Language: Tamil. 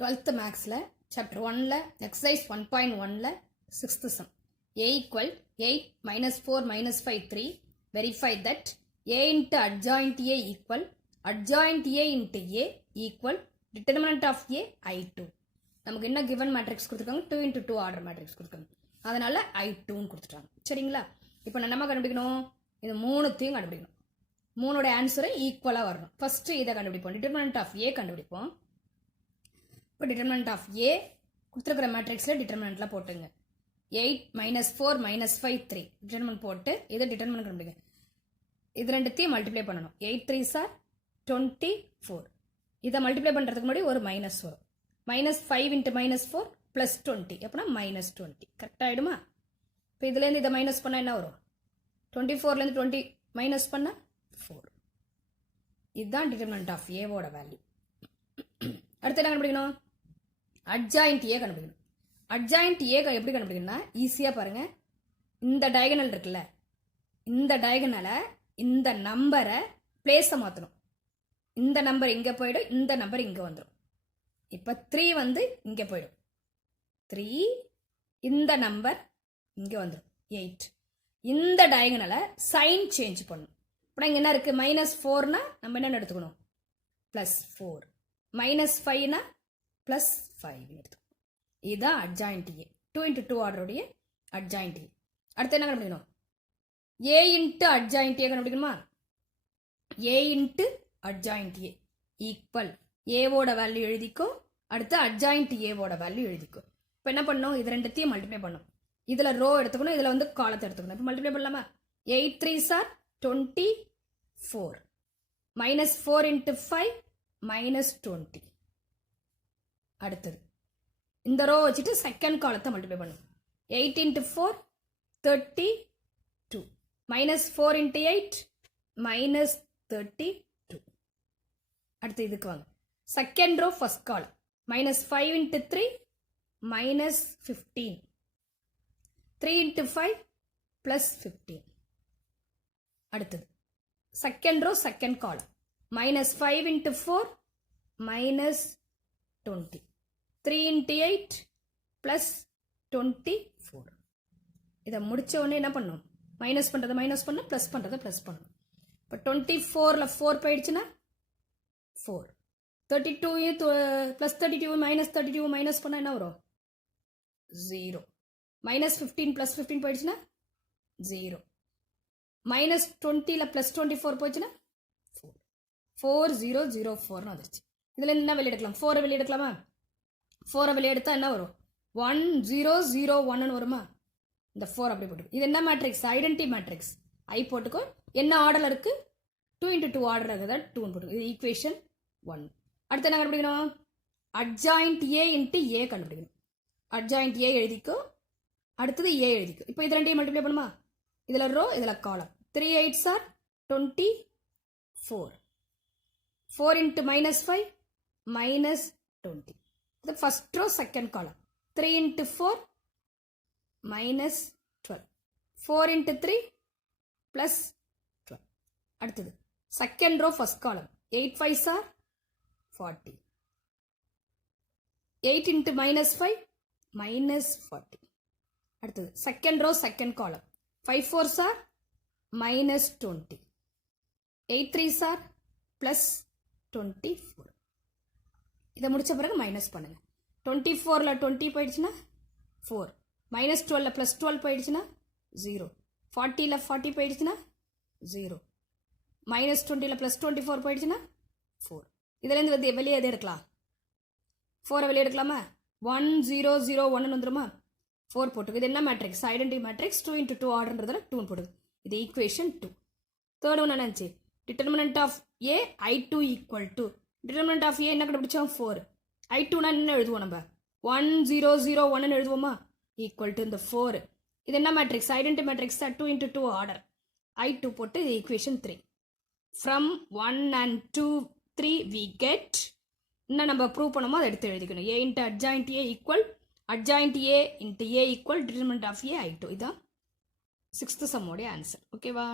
12th Mathsல Chapter 1ல Exercise 1.1ல 6th sum. A equal 8 minus 4 minus 5 3. Verify that A into adjoint A equal adjoint A into A equal determinant of A I2. நமக்கு என்ன given matrix கொடுத்துருக்காங்க 2 into 2 order matrix கொடுத்துருக்காங்க. அதனால I2 கொடுத்துட்டாங்க. சரிங்களா? இப்போ நம்ம என்ன கண்டுபிடிக்கணும்? இது மூணுத்தையும் கண்டுபிடிக்கணும். மூணோட ஆன்சரை ஈக்குவலா வரணும். ஃபர்ஸ்ட் இதை கண்டுபிடிப்போம். டிட்டர்மினன்ட் ஆஃப் A கண்டுபிடிப்போம். இப்போ டிட்டர்மினன்ட் ஆஃப் A கொடுத்துருக்கிற மேட்ரிக்ஸில் டிட்டர்மினன்ட்லாம் போட்டுங்க. 8 minus 4 minus 5 3 டிட்டர்மினன்ட் போட்டு இதை டிட்டர்மினன்ட் கண்டுபிடிங்க. இது ரெண்டுத்தையும் மல்டிப்ளை பண்ணணும். 8 3s are 24. இதை மல்டிப்ளை பண்ணுறதுக்கு முன்னாடி ஒரு மைனஸ் வரும். மைனஸ் 5 into minus 4 plus 20 எப்படின்னா மைனஸ் 20 கரெக்டாக ஆகிடுமா? இப்போ இதுலேருந்து இதை மைனஸ் பண்ணால் என்ன வரும்? 24லேருந்து 20 மைனஸ் பண்ணால் 4. இதுதான் டிட்டர்மினன்ட் ஆஃப் ஏவோட வேல்யூ. அடுத்து என்ன கண்டுபிடிக்கணும்? அட்ஜாயிண்ட் ஏ கண்டுபிடிக்கணும். அட்ஜாயிண்ட் ஏ எப்படி கண்டுபிடிக்கணும்னா ஈஸியாக பாருங்க. இந்த டயகனல் இருக்குல்ல, இந்த டயகனலை இந்த நம்பரை பிளேஸை மாற்றணும். இந்த நம்பர் இங்கே போயிடும், இந்த நம்பர் இங்கே வந்துடும். இப்போ 3 வந்து இங்கே போயிடும். 3 இந்த நம்பர் இங்கே வந்துடும் 8. இந்த டயகனலை சைன் சேஞ்ச் பண்ணணும். இப்போ இங்கே என்ன இருக்குது? -4னா நம்ம என்ன எடுத்துக்கணும்? +4. -5னா +5 எடுத்துக்கணும். இதுதான் அட்ஜாயிண்ட் ஏ. 2 into 2 ஆர்டருடைய அட்ஜாயிண்ட் ஏ. அடுத்து என்ன கண்டுபிடிக்கணும்? ஏ இன்ட்டு அட்ஜாயிண்ட் ஏ கண்டுபிடிக்கணுமா? A into adjoint A equal ஏவோட வேல்யூ எழுதிக்கோ, அடுத்து அட்ஜாயிண்ட் ஏவோட வேல்யூ எழுதிக்கோ. இப்போ என்ன பண்ணணும்? இது ரெண்டுத்தையும் மல்டிப்ளை பண்ணணும். இதில் ரோ எடுத்துக்கணும், இதில் வந்து காலத்தை எடுத்துக்கணும். இப்போ மல்டிப்ளை பண்ணலாமா? 8 3s are 24. -4 into 5 -20. அடுத்தது இந்த ரோ வச்சுட்டு செகண்ட் காலத்தை மல்டிப்ளை பண்ணும். 8 into 4 32. -4 into 8 -32. அடுத்து இதுக்கு வாங்க. Second row first column. -5 into 3 -15. 3 into 5 +15. அடுத்தது second row second column. -5 into 4 -20. 3 into 8 +24. இதை முடிச்ச உடனே என்ன பண்ணும்? மைனஸ் பண்ணுறதை மைனஸ் பண்ணும், ப்ளஸ் பண்ணுறதை ப்ளஸ் பண்ணும். இப்போ 24ல் 4 போயிடுச்சுன்னா 4. 32 +32 -32 மைனஸ் பண்ணால் என்ன வரும்? 0. -15 +15 போயிடுச்சுன்னா 0. -20ல் +24 போயிடுச்சுன்னா 4. 4004னு வந்துருச்சு. இதில் என்ன வெளியே எடுக்கலாம்? 4 வெளியே எடுக்கலாமா? 4 வெளியே எடுத்தால் என்ன வரும்? 1001ன்னு வருமா? இந்த 4 அப்படி போட்டு. இது என்ன மேட்ரிக்ஸ்? Identity matrix. ஐ போட்டுக்கோ. என்ன ஆர்டரில் இருக்குது? 2 into 2 ஆர்டர் இருக்குதா? 2 போட்டுக்கோ. இது ஈக்குவேஷன் 1. அடுத்து என்ன கண்டுபிடிக்கணும்? அட்ஜாயிண்ட் ஏ இன்ட்டு ஏ கண்டுபிடிக்கணும். அட்ஜாயிண்ட் ஏ எழுதிக்கோ, அடுத்தது ஏ எழுதிக்கோ. இப்போ இது ரெண்டையும் மல்டிப்ளை பண்ணுமா? இதில் ரோ, இதில் காலம். 3 8s are 24. 4 into -5 -20. இது first row second column. 3 into 4 -12. 4 into 3 +12. அடுத்தது second row first column. 8 5s are 40. 8 into -5 -40. அடுத்தது second row second column. 5 4s are -20. 8 3s are +24. இதை முடிச்ச பிறகு மைனஸ் பண்ணுங்க. 24ல் 20 போயிடுச்சுன்னா 4. -12ல் +12 போயிடுச்சுன்னா 0. 40ல் 40 போயிடுச்சுன்னா 0. -20ல் +24 போயிடுச்சுன்னா 4. இதுலேருந்து வந்து வெளியே எது எடுக்கலாம்? 4 வெளியே எடுக்கலாமா? 1 0 0 1 வந்துருமா? 4 போட்டுக்கு. இது என்ன மேட்ரிக்ஸ்? Identity matrix. 2 into 2 ஆர்டர்ன்றதுல 2 போட்டுக்கு. இது ஈக்குவேஷன் 2. தேர்ட் ஒன்று என்னச்சு? Determinant of A I2 equal to determinant of A என்ன கண்டுபிடிச்சோம்? 4. I2னா என்ன எழுதுவோம்? நம்ம 1 0 0 1ன்னு எழுதுவோமா? ஈக்குவல் டு இந்த 4. இது என்ன matrix? Identity matrix. 2 into 2 order. I2 போட்டு இது equation 3. From 1 and 2 3 we get இன்னும் நம்ம ப்ரூவ் பண்ணுமோ அதை எடுத்து எழுதிக்கணும். A into adjoint A equal adjoint A into A equal determinant of A I2. இதுதான் 6th சம்மோடைய ஆன்சர். ஓகேவா?